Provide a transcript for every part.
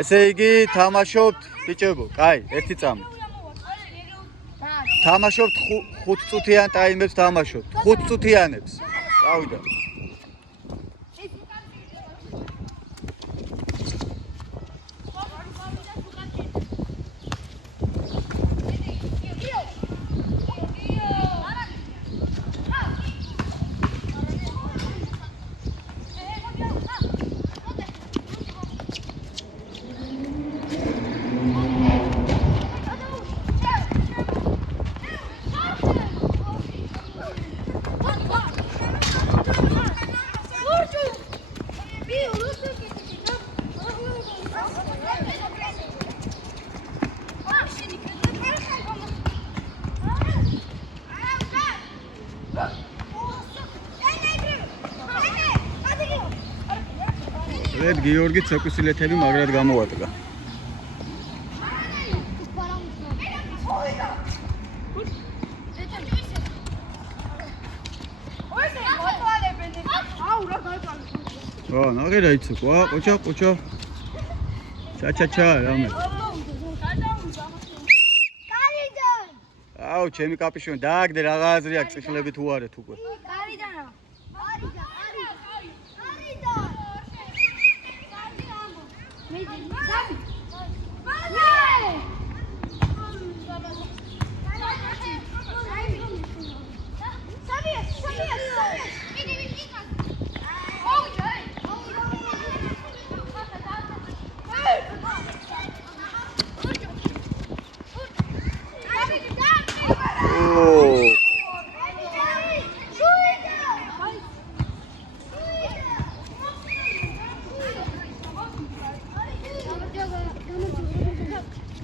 ესე იგი თამაშობთ ბიჭებო, კაი, ერთი წამი. თამაშობთ 5 წუთიან ტაიმებს თამაშობთ, 5 წუთიანებს. წავიდა. Red Georgi ცეკვისილეთები მაგრად გამოადგა. ნახე რა იცი, ყოჩა. ჩა, რამე. აუ, ჩემი კაპიშონი, დააგდე რაღა აზრი აქვს წიხლები თუ არა თუ უკვე.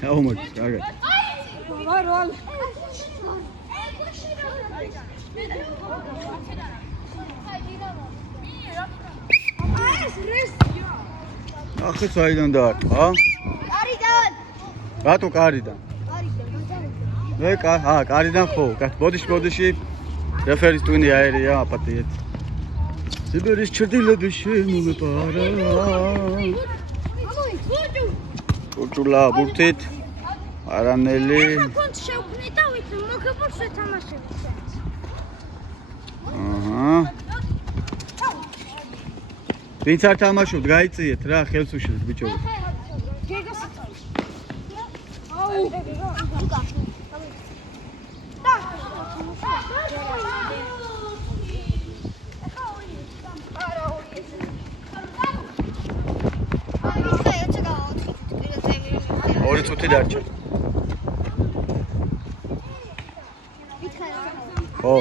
How much? Okay. ახლა საიდან დაარტყა? კარიდან. რატო კარიდან? კარიდან ხო, ბოდიში. რეფერის ტვინი აერია აპატიეთ. სიბერის ჩრდილები შემომეპარა. ჭურჭულა ბურთით. არანელი. კონც შევქმნი და ვიცი, მოგებულს ვეთამაშებთ. აჰა. ვინც არ თამაშობთ, გაიწიეთ რა, ხელს უშლით ბიჭო. ორი წუთი დარჩა. ხო.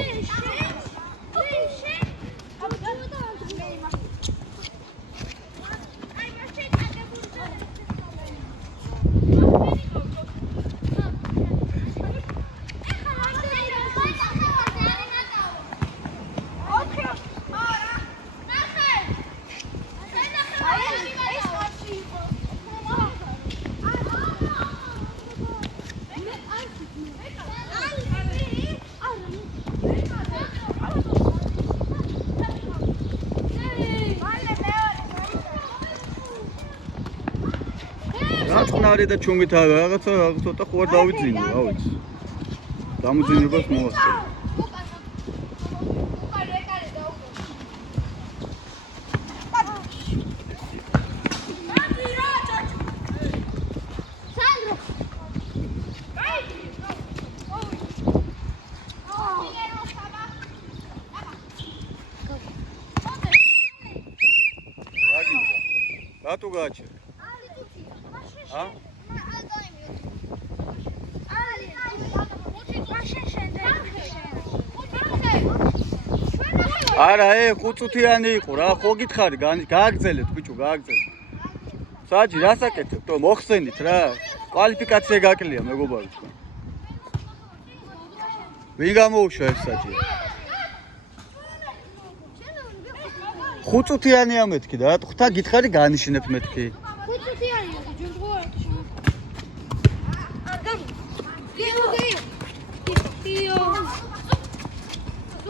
ნარი და ჩუმით რაღაცა ცოტა ხო არ დავიძინე, რა ვიცი. დამუძინებას მოვასწრე. რატო გააჩერე? არა, 5 წუთიანი იყო რა, ხო გითხარი, გააგრძელეთ ბიჭო, გააგრძელეთ. საჯი, რას აკეთებთ? მოხსენით რა. კვალიფიკაცია გაკლია მეგობარი თქვენ. ვინ გამოუშვა ეს საჯი? 5 წუთიანია მეთქი და ხთა გითხარი გაანიშნებ მეთქი. 5 წუთიანია, ჯუნდღოა.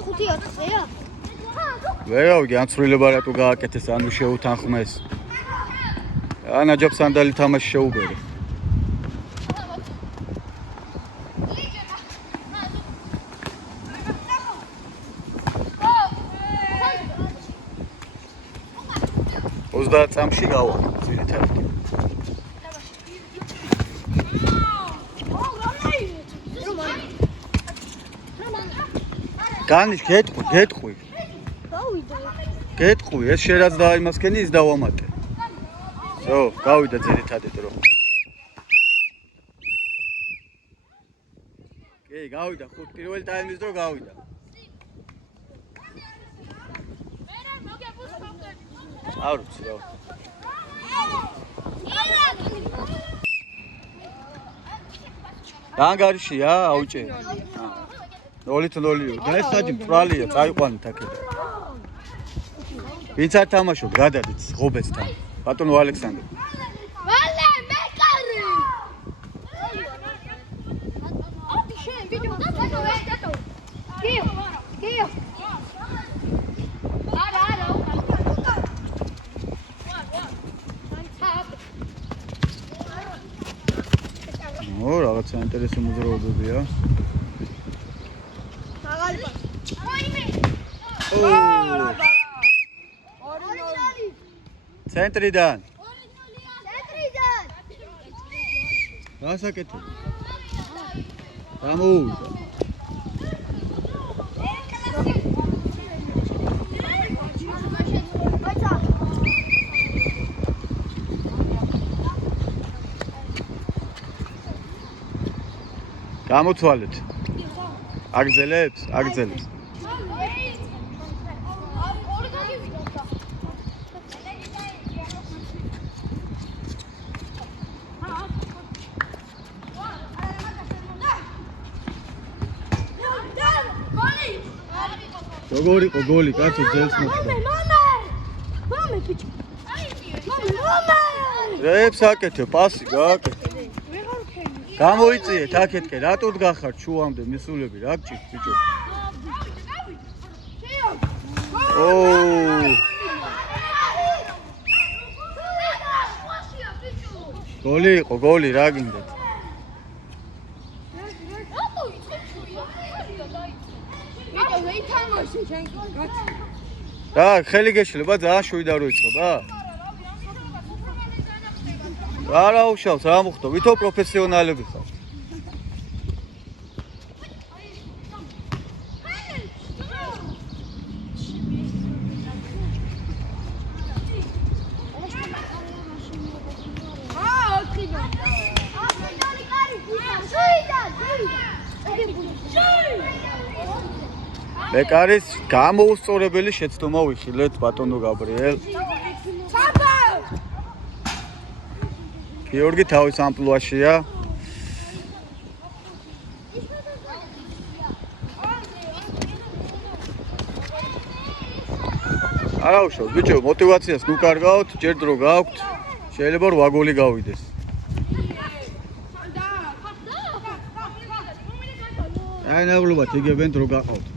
ხუთია. ვერავი, ანცვლილება რატო გააკეთეს, ანუ შეუთანხმეს. ანაჯაბ სანდალი თამაში შეუბერე. ოცდაათ წამში გავა ძირითადად. განიშ გეტყვი. გეტყვი, ეს შენ რაც დაიმასქენი, ის დავამატე. ზო, გავიდა ძირითადად დრო. კი, გავიდა, ხუთ პირველი ტაიმის დრო გავიდა. არ ვიცი რა. ანგარიშია, აუჭე. 0-0. და ეს საჯი მწვრალია, წაიყვანეთ აქედან. ვინც არ თამაშობ, გადადით ღობესთან. ბატონო ალექსანდრე. ვალე, მეკარი. ათი შენ, ბიჭო, დათო. გიო. არა. ო, რაღაცა ინტერესი მოძრაობებია. ცენტრიდან. გასაკეთე. გამოვიდა. გამოცვალეთ. აგზელებს. როგორ იყო გოლი, კაცო ძელს მოხდა. მამე ბიჭო. რებს აკეთე, პასი გააკეთე. გამოიწიეთ აქეთკე, რატოდ გახართ შუამდე მისულები, რა გჭირთ ბიჭო? გოლი იყო, გოლი, რა გინდათ? რა, ხელი გეშლება, ძალიან შვიდა რო იწყება? რა უშავს, რა მოხდა? ვითომ პროფესიონალები ხართ? მეკარის გამოუსწორებელი შეცდომა ვიხილეთ ბატონო გაბრიელ. გიორგი თავის ამპლუაშია. არა უშავს ბიჭო, мотиваციას ნუ კარგავთ, ჯერ დრო გაქვთ, შეიძლება 8 გოლი გავიდეს. აი ნაღლობად იგებენ დრო გაყავთ.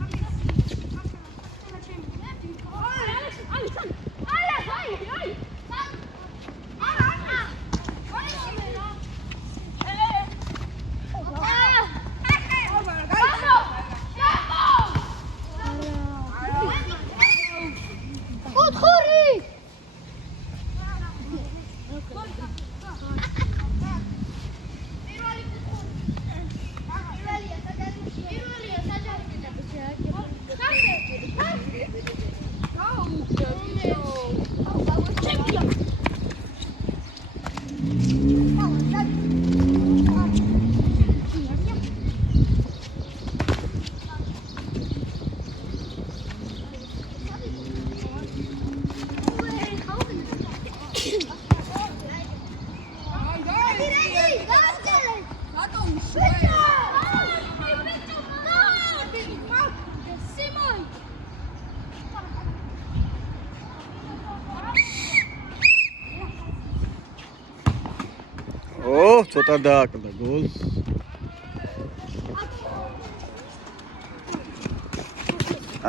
ცოტა დააკლდა გოლს.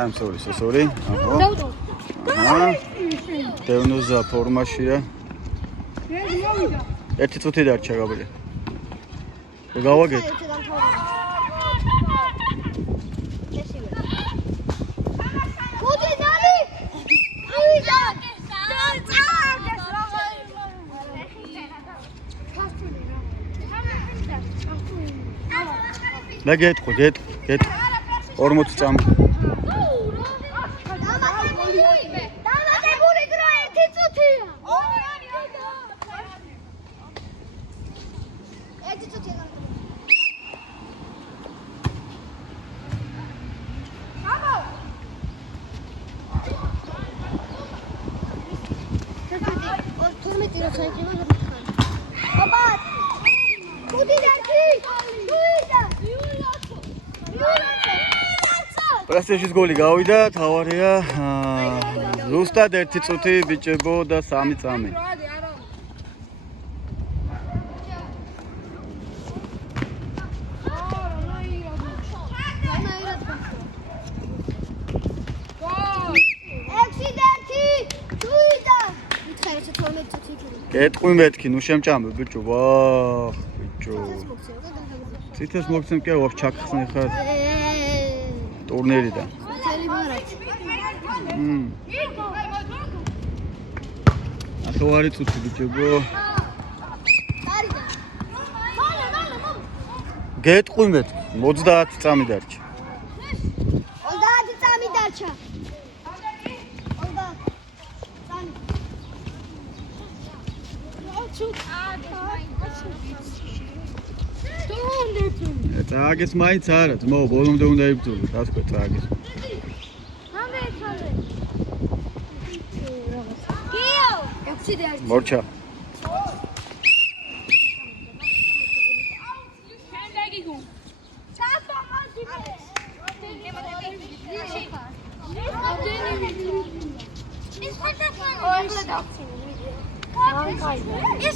I'm sorry. დევნოზა ფორმაშია. ერთი წუთი დარჩა გაბრია. გავაგეთ. გუდი ნალი. ავიდა. და გეტყვი 40 წამი. დამატებული დრო 1 წუთია. 1 წუთია. პრესტეჟის გოლი გავიდა, თავარია ზუსტად 1 წუთი ბიჭებო და 3 წამი. გეტყვი მეთქი, ნუ შემჭამე ბიჭო, ვაჰ, ბიჭო. ციტეს მოგცემ კი ვაფშე ჩაქხსნი ხარ ტურნირიდან. ახალი წუთი ბიჭო. გეტყვი მეთქი, 30 წამი დარჩა. 30 წამი დარჩა. წააგეს მაინც არა, ძმაო, ბოლომდე უნდა იბრძოლო, დასკვე წააგეს. მორჩა. Is